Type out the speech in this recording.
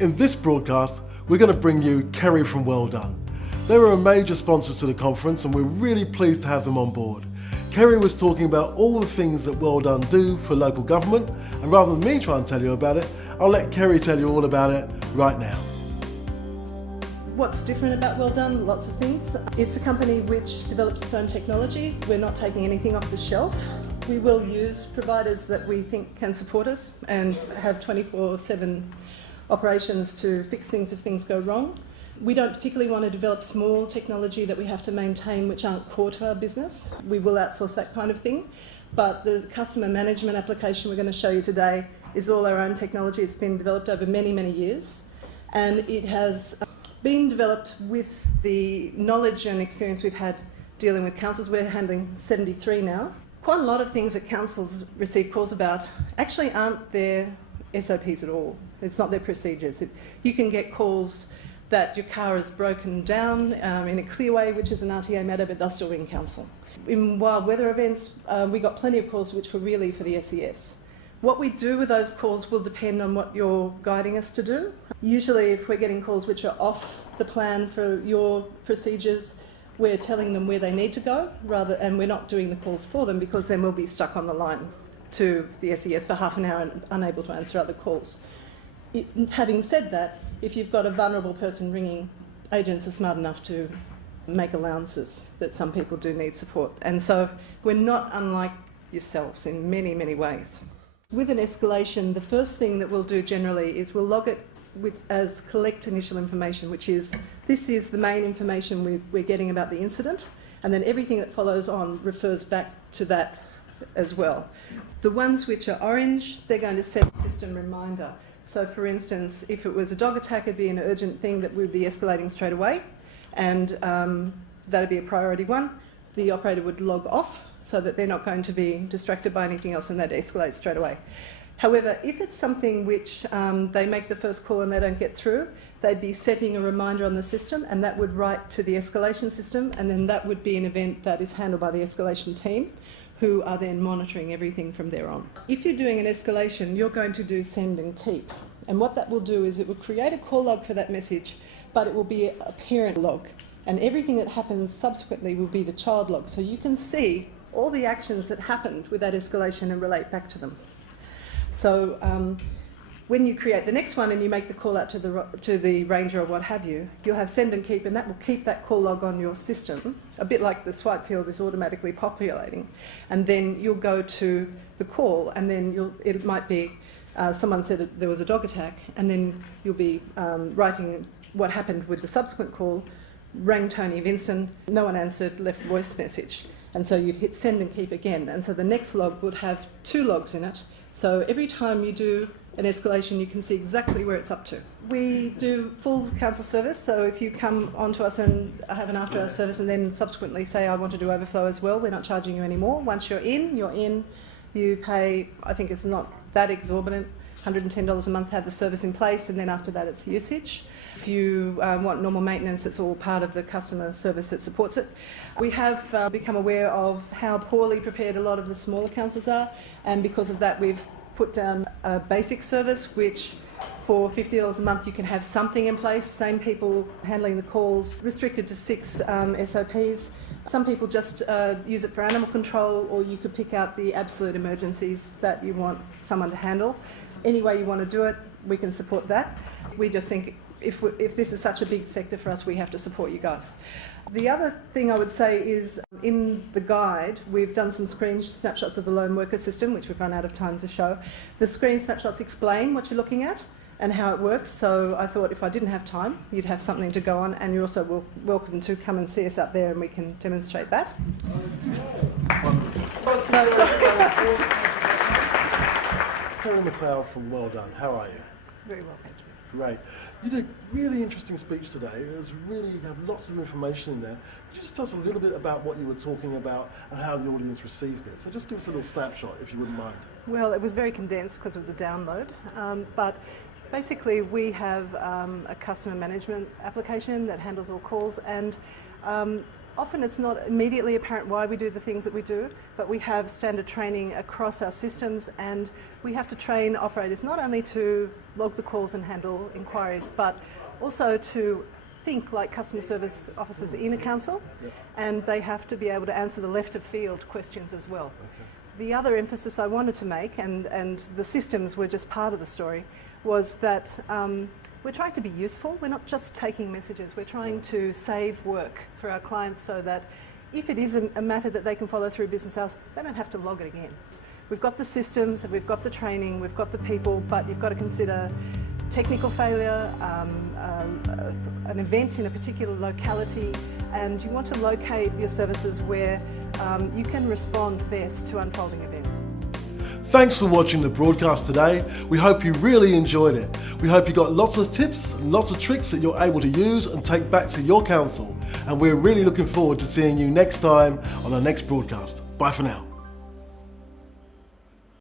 In this broadcast, we're going to bring you Kerry from Well Done. They were a major sponsor to the conference and we're really pleased to have them on board. Kerry was talking about all the things that Well Done do for local government, and rather than me try and tell you about it, I'll let Kerry tell you all about it right now. What's different about Well Done? Lots of things. It's a company which develops its own technology. We're not taking anything off the shelf. We will use providers that we think can support us and have 24/7 operations to fix things if things go wrong. We don't particularly want to develop small technology that we have to maintain which aren't core to our business. We will outsource that kind of thing. But the customer management application we're going to show you today is all our own technology. It's been developed over many, many years, and it has been developed with the knowledge and experience we've had dealing with councils. We're handling 73 now. Quite a lot of things that councils receive calls about actually aren't their SOPs at all. It's not their procedures. You can get calls that your car is broken down in a clear way, which is an RTA matter, but they'll still ring council. In wild weather events, we got plenty of calls which were really for the SES. What we do with those calls will depend on what you're guiding us to do. Usually if we're getting calls which are off the plan for your procedures, we're telling them where they need to go, and we're not doing the calls for them, because then we'll be stuck on the line to the SES for half an hour and unable to answer other calls. Having said that, if you've got a vulnerable person ringing, agents are smart enough to make allowances that some people do need support. And so we're not unlike yourselves in many, many ways. With an escalation, the first thing that we'll do generally is we'll log it as collect initial information, which is, this is the main information we're getting about the incident, and then everything that follows on refers back to that as well. The ones which are orange, they're going to set a system reminder. So for instance, if it was a dog attack, it'd be an urgent thing that would be escalating straight away, and that'd be a priority one. The operator would log off so that they're not going to be distracted by anything else, and that escalates straight away. However, if it's something which they make the first call and they don't get through, they'd be setting a reminder on the system, and that would write to the escalation system, and then that would be an event that is handled by the escalation team, who are then monitoring everything from there on. If you're doing an escalation, you're going to do send and keep. And what that will do is it will create a call log for that message, but it will be a parent log. And everything that happens subsequently will be the child log. So you can see all the actions that happened with that escalation and relate back to them. So when you create the next one and you make the call out to the ranger or what have you, you'll have send and keep, and that will keep that call log on your system, a bit like the swipe field is automatically populating. And then you'll go to the call, and then it might be someone said there was a dog attack, and then you'll be writing what happened with the subsequent call, rang Tony Vincent, no one answered, left voice message. And so you'd hit send and keep again. And so the next log would have 2 logs in it. So every time you do an escalation, you can see exactly where it's up to. We do full council service, so if you come onto us and have an after-hours service and then subsequently say, I want to do overflow as well, we're not charging you anymore. Once you're in, you pay, I think it's not that exorbitant, $110 a month to have the service in place, and then after that it's usage. If you want normal maintenance, it's all part of the customer service that supports it. We have become aware of how poorly prepared a lot of the smaller councils are, and because of that we've put down a basic service which for $50 a month you can have something in place, same people handling the calls, restricted to 6 SOPs. Some people just use it for animal control, or you could pick out the absolute emergencies that you want someone to handle. Any way you want to do it, we can support that. We just think if this is such a big sector for us, we have to support you guys. The other thing I would say is in the guide, we've done some screen snapshots of the lone worker system, which we've run out of time to show. The screen snapshots explain what you're looking at and how it works, so I thought if I didn't have time, you'd have something to go on, and you're also welcome to come and see us out there and we can demonstrate that. Kerry McLeod from Well Done, how are you? Very well, thank you. Great. You did a really interesting speech today. You have lots of information in there. Could you just tell us a little bit about what you were talking about and how the audience received it? So just give us a little snapshot, if you wouldn't mind. Well, it was very condensed because it was a download, but basically we have a customer management application that handles all calls, and Often it's not immediately apparent why we do the things that we do, but we have standard training across our systems, and we have to train operators not only to log the calls and handle inquiries, but also to think like customer service officers in a council, and they have to be able to answer the left of field questions as well. The other emphasis I wanted to make, and the systems were just part of the story, was that we're trying to be useful. We're not just taking messages. We're trying to save work for our clients so that if it is a matter that they can follow through business hours, they don't have to log it again. We've got the systems, we've got the training, we've got the people, but you've got to consider technical failure, an event in a particular locality, and you want to locate your services where you can respond best to unfolding events. Thanks for watching the broadcast today. We hope you really enjoyed it. We hope you got lots of tips and lots of tricks that you're able to use and take back to your council. And we're really looking forward to seeing you next time on our next broadcast. Bye for now.